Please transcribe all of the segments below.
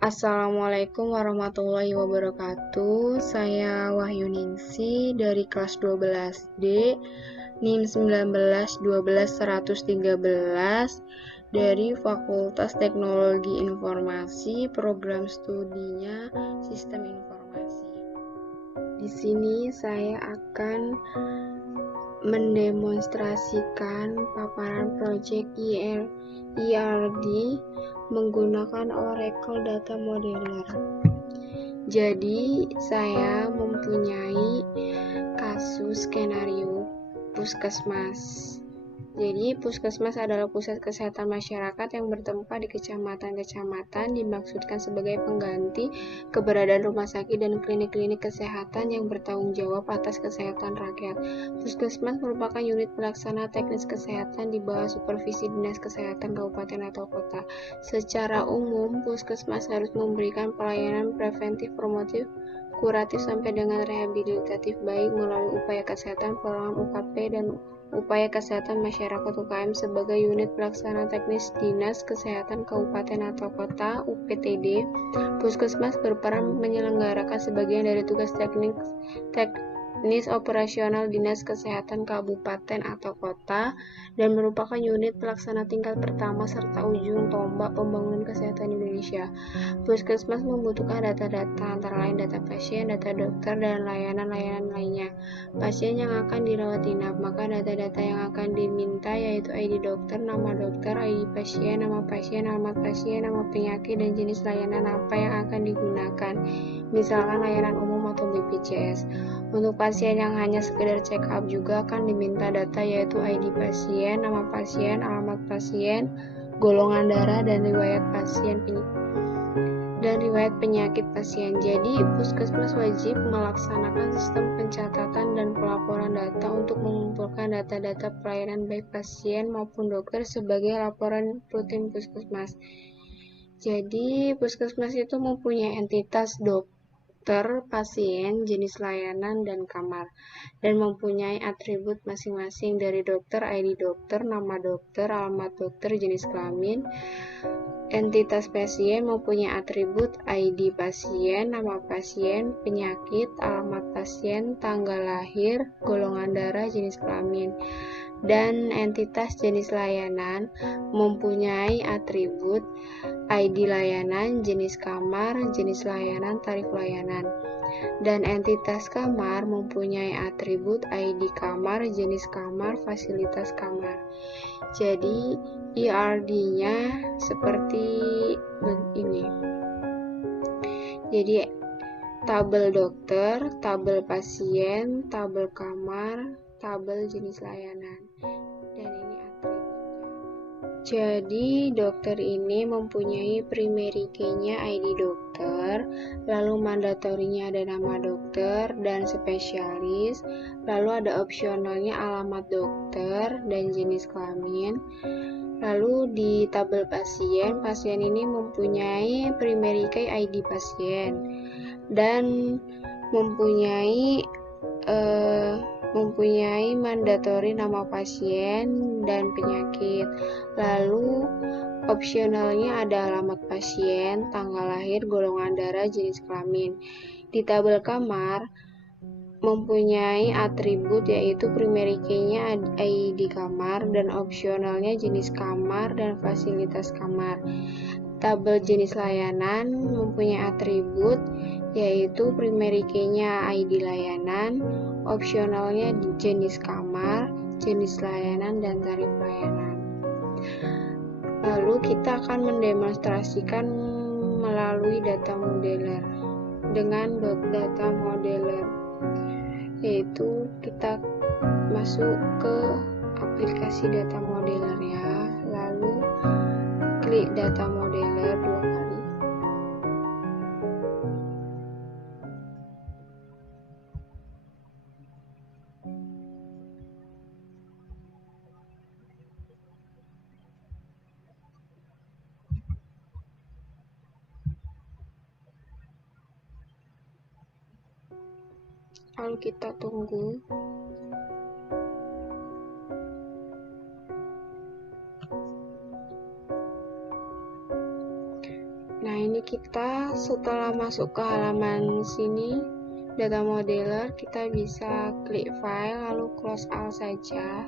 Assalamualaikum warahmatullahi wabarakatuh. Saya Wahyu Ningsi dari kelas 12D NIM 19 12 113 dari Fakultas Teknologi Informasi, program studinya Sistem Informasi. Di sini saya akan mendemonstrasikan paparan proyek ERD menggunakan Oracle Data Modeler. Jadi, saya mempunyai kasus skenario puskesmas. Jadi, puskesmas adalah pusat kesehatan masyarakat yang bertempat di kecamatan-kecamatan, dimaksudkan sebagai pengganti keberadaan rumah sakit dan klinik-klinik kesehatan yang bertanggung jawab atas kesehatan rakyat. Puskesmas merupakan unit pelaksana teknis kesehatan di bawah supervisi Dinas Kesehatan Kabupaten atau Kota. Secara umum, puskesmas harus memberikan pelayanan preventif, promotif, kuratif sampai dengan rehabilitatif, baik melalui upaya kesehatan perorangan UKP dan upaya kesehatan masyarakat UKM sebagai unit pelaksana teknis Dinas Kesehatan Kabupaten atau Kota (UPTD). Puskesmas berperan menyelenggarakan sebagian dari tugas teknis operasional Dinas Kesehatan Kabupaten atau Kota dan merupakan unit pelaksana tingkat pertama serta ujung tombak pembangunan kesehatan Indonesia. Puskesmas membutuhkan data-data antara lain data pasien, data dokter, dan layanan-layanan lainnya. Pasien yang akan dirawat inap, maka data-data yang akan diminta yaitu ID dokter, nama dokter, ID pasien, alamat pasien, nama penyakit, dan jenis layanan apa yang akan digunakan, misalkan layanan umum atau BPJS. Untuk pasien yang hanya sekedar check up juga akan diminta data yaitu ID pasien, nama pasien, alamat pasien, golongan darah, dan riwayat penyakit pasien. Jadi, puskesmas wajib melaksanakan sistem pencatatan dan pelaporan data untuk mengumpulkan data-data pelayanan baik pasien maupun dokter sebagai laporan rutin puskesmas. Jadi, puskesmas itu mempunyai entitas dokter, pasien, jenis layanan, dan kamar, dan mempunyai atribut masing-masing dari dokter, ID dokter, nama dokter, alamat dokter, jenis kelamin. Entitas pasien mempunyai atribut ID pasien, nama pasien, penyakit, alamat pasien, tanggal lahir, golongan darah, jenis kelamin. Dan entitas jenis layanan mempunyai atribut ID layanan, jenis kamar, jenis layanan, tarif layanan. Dan entitas kamar mempunyai atribut ID kamar, jenis kamar, fasilitas kamar. Jadi, ERD-nya seperti ini. Jadi, tabel dokter, tabel pasien, tabel kamar, tabel jenis layanan, dan ini atributnya. Jadi, dokter ini mempunyai primary key-nya ID dokter, lalu mandatorinya ada nama dokter dan spesialis, lalu ada opsionalnya alamat dokter dan jenis kelamin. Lalu di tabel pasien, pasien ini mempunyai primary key ID pasien dan mempunyai mandatori nama pasien dan penyakit. Lalu opsionalnya ada alamat pasien, tanggal lahir, golongan darah, jenis kelamin. Di tabel kamar mempunyai atribut yaitu primary key-nya ID kamar dan opsionalnya jenis kamar dan fasilitas kamar. Tabel jenis layanan mempunyai atribut yaitu primary key-nya ID layanan, opsionalnya jenis kamar, jenis layanan, dan tarif layanan. Lalu kita akan mendemonstrasikan melalui data modeler. Dengan data modeler, yaitu kita masuk ke aplikasi data modeler ya, lalu klik data modeler 2 kali. Lalu kita tunggu. Nah, ini kita setelah masuk ke halaman sini data modeler, kita bisa klik file lalu close all saja.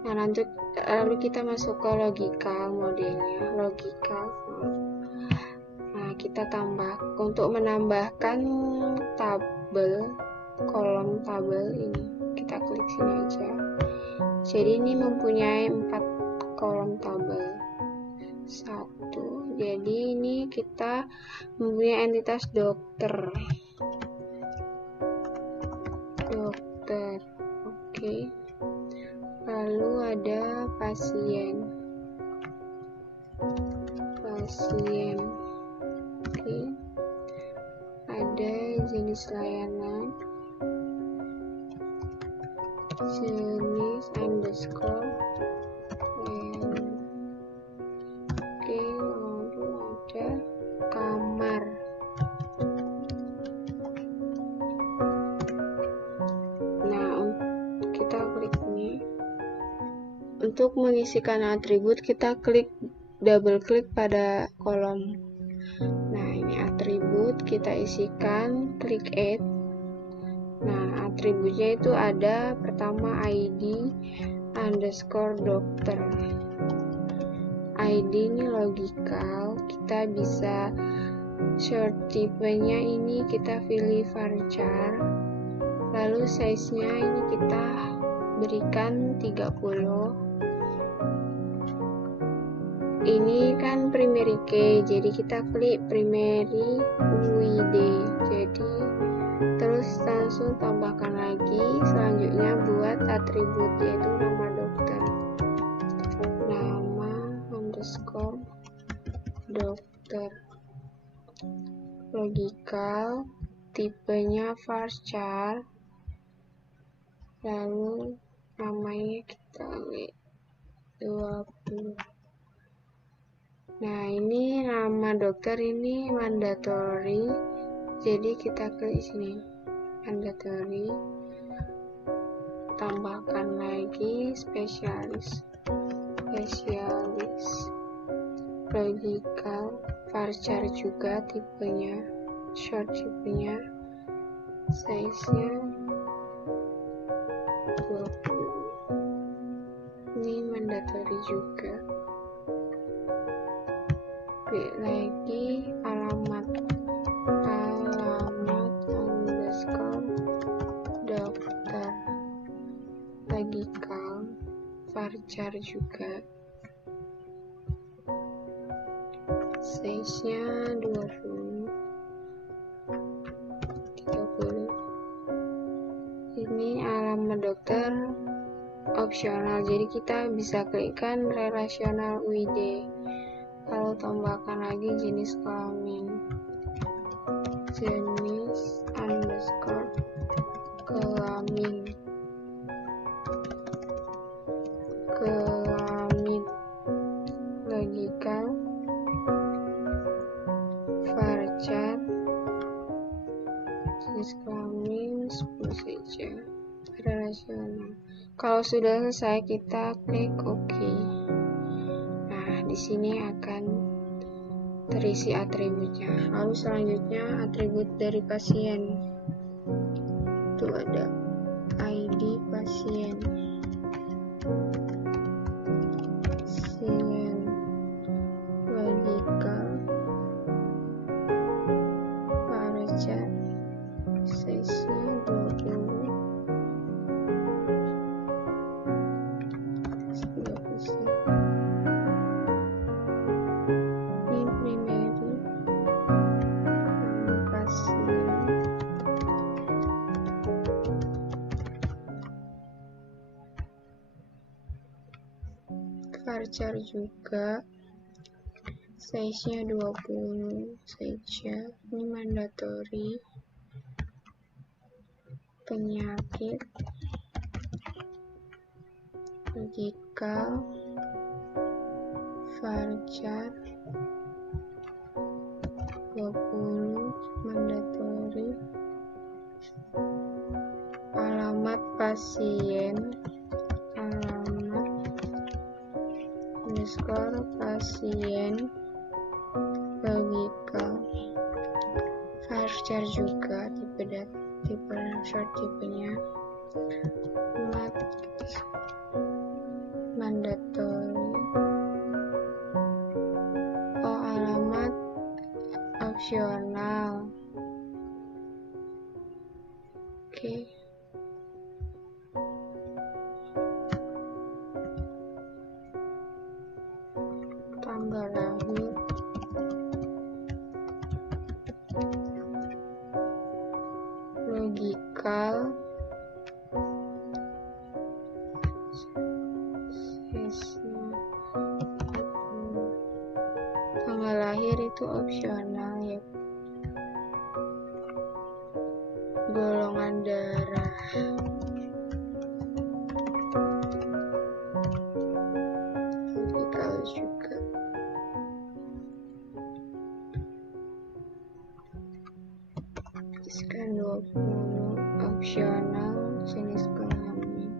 Nah, lalu kita masuk ke logical modelnya, Nah, kita untuk menambahkan tabel, kolom tabel ini, kita klik sini aja. Jadi ini mempunyai 4 kolom tabel. 1. Jadi ini kita mempunyai entitas dokter. Oke. Lalu ada pasien. Oke. Ada jenis layanan. Jenis underscore. Oke, lalu ada kamar. Kita klik ini. Untuk mengisikan atribut, kita double klik pada kolom. Nah, ini atribut, kita isikan, klik add. Nah, atributnya itu ada pertama ID underscore dokter. ID ini logical, kita bisa short tipenya ini kita pilih varchar. Lalu size-nya ini kita berikan 30. Ini kan primary key, jadi kita klik primary UID. Jadi terus langsung tambahkan lagi, selanjutnya buat atribut yaitu nama dokter. Nama underscore dokter. Logical, tipenya varchar. Lalu namanya kita klik 20. Nah, ini nama dokter ini mandatory, jadi kita klik sini mandatory, tambahkan lagi spesialis, logical, varchar juga tipenya, short tipenya, size-nya 20. Ini mandatory juga. Klik lagi alamat underscore dokter, logical, varchar juga, size-nya 20, 30. Ini alamat dokter opsional, jadi kita bisa klikkan relasional UID. Lalu tambahkan lagi jenis kelamin, jenis underscore kelamin, logical, varchar, jenis kelamin 10 saja, relasional. Kalau sudah selesai, kita klik OK. Di sini akan terisi atributnya. Lalu selanjutnya atribut dari pasien. Itu ada ID pasien, logical, varchar, size-nya 20. Varchar juga, size-nya 20 saja. Ini mandatory. Penyakit, logical, varchar 20, mandatory. Alamat pasien, underscore pasien, logical, varchar juga tipe short tipenya, not mandatory. Alamat opsional. Oke. Tanggal lahir, logikal, tanggal lahir itu opsional ya. Golongan darah, logikal juga. Sekarang 20 opsional, jenis kelamin.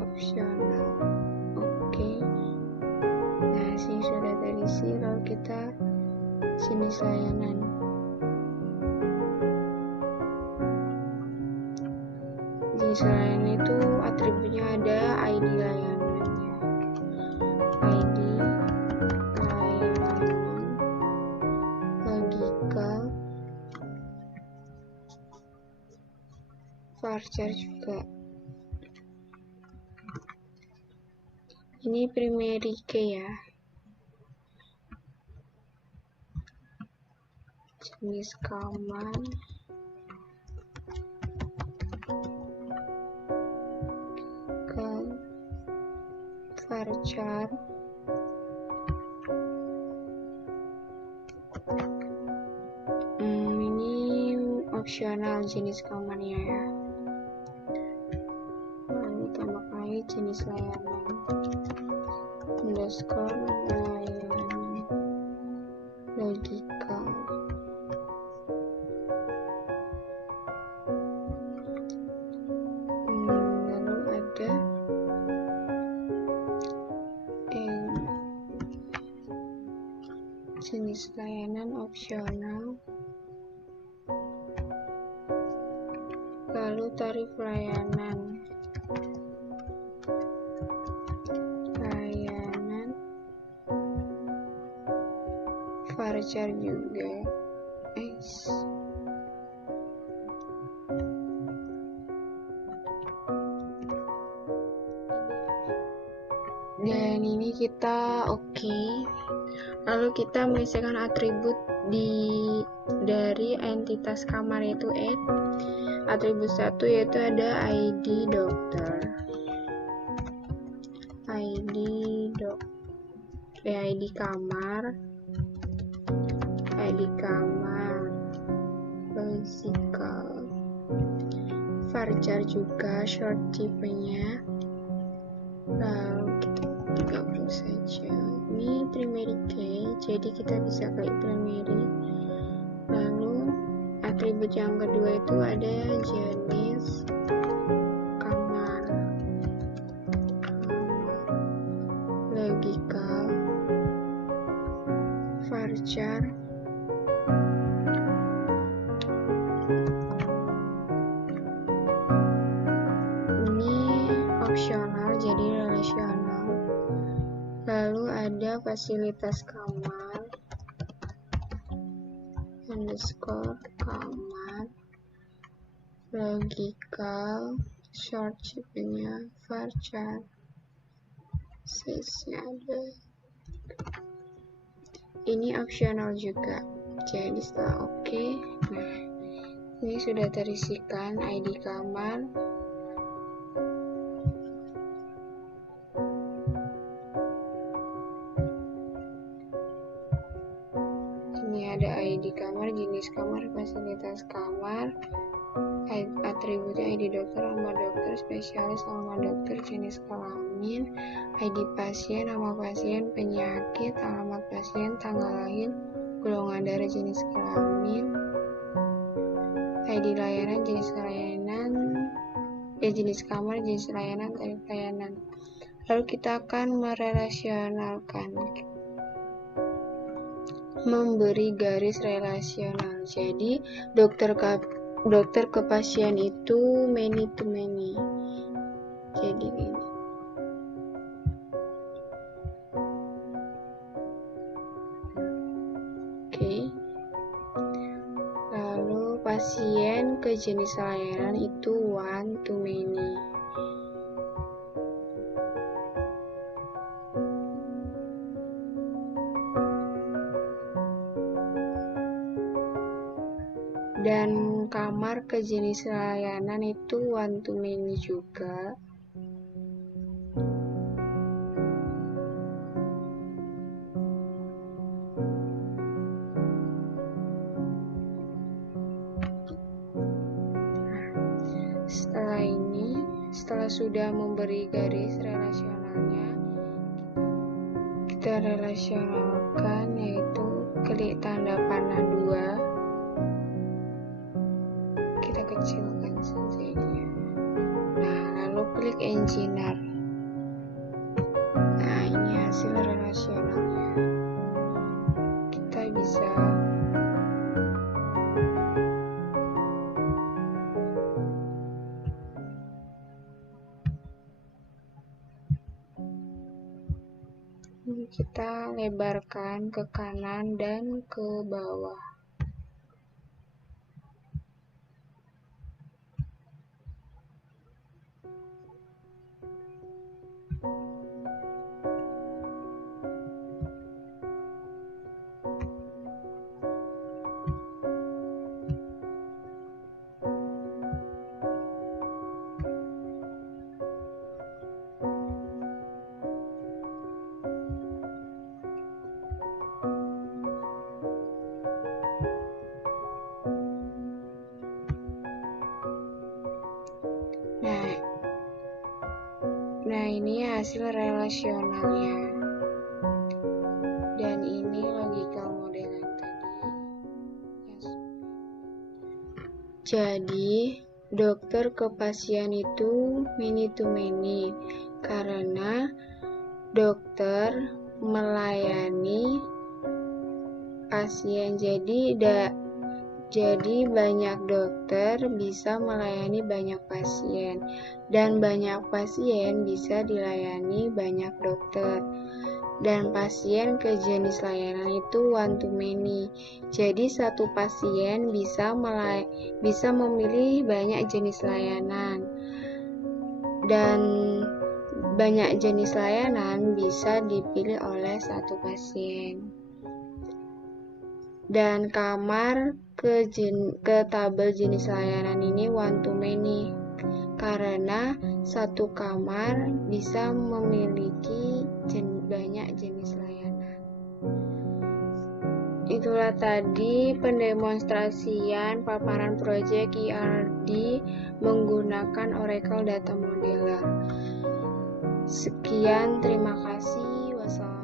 Opsional. Oke. Nah, sini sudah terisi. Lalu kita jenis layanan. Jenis layanan itu atributnya ada ID layanannya, ID layanan, logikal, varchar juga. Ini primary key ya. Jenis kamar, varchar, ini opsional jenis kamarnya ya. Lalu tambah lagi jenis layanan, underscore layanan, logikal. Lalu ada jenis layanan opsional, lalu tarif layanan, varchar juga. Dan ini kita oke. Lalu kita mengisikan atribut dari entitas kamar yaitu add. Atribut 1 yaitu ada ID dokter, ID kamar, logikal, varchar juga short tipenya. Lalu kita 30 saja. Ini primary key, jadi kita bisa klik primary. Lalu atribut yang kedua itu ada jenis kamar, logikal, varchar, ini opsional jadi relasional. Lalu ada fasilitas kamar, underscore kamar, logikal, short tipenya, varchar, size-nya ada. Ini opsional juga. Jadi setelah oke, nah ini sudah terisikan ID kamar. Ini ada ID kamar, jenis kamar, fasilitas kamar, atributnya ID dokter, alamat dokter, spesialis, alamat dokter, jenis kelamin, ID pasien, nama pasien, penyakit, alamat pasien, tanggal lahir, golongan darah, jenis kelamin, ID layanan jenis layanan, jenis kamar, jenis layanan, tarif layanan. Lalu kita akan merelasionalkan, memberi garis relasional. Jadi dokter ke pasien itu many to many. Jadi ini. Oke. Lalu pasien ke jenis layanan itu one to many. Dan kamar ke jenis layanan itu one to many juga. Setelah sudah memberi garis relasionalnya, kita relasionalkan, yaitu klik tanda panah 2, kita kecilkan saja ini. Nah, lalu klik engineer. Nah, ini hasil relasionalnya. Kita bisa kita lebarkan ke kanan dan ke bawah. Nah, ini hasil relasionalnya. Dan ini logical model yang tadi. Jadi, dokter ke pasien itu many to many karena dokter melayani pasien. Jadi banyak dokter bisa melayani banyak pasien, dan banyak pasien bisa dilayani banyak dokter. Dan pasien ke jenis layanan itu one to many. Jadi satu pasien bisa memilih banyak jenis layanan, dan banyak jenis layanan bisa dipilih oleh satu pasien. Dan kamar ke tabel jenis layanan ini one to many karena satu kamar bisa memiliki banyak jenis layanan. Itulah tadi pendemonstrasian paparan proyek ERD menggunakan Oracle Data Modeler. Sekian, terima kasih. Wassalamualaikum.